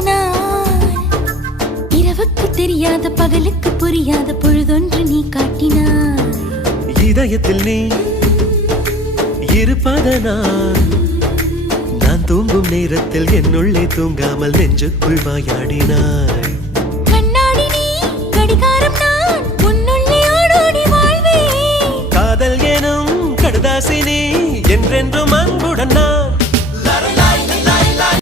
நாள் இரவுக்கு தெரியாத பகலுக்கு புரியாத பொழுதொன்று நீ காட்டினாய் இதயத்தில் நீ இருப்பதனால் நான் தூங்கும் நேரத்தில் என்னுள்ளே தூங்காமல் நெஞ்சுக்குள் வாயாடினாய் கண்ணாடி நீ கடிகாரம் நான் உன்னுள்ளே ஓடோடி வாழ்வே காதல் எனும் கடுதாசி நீ என்றென்றும் அன்புடன் நான்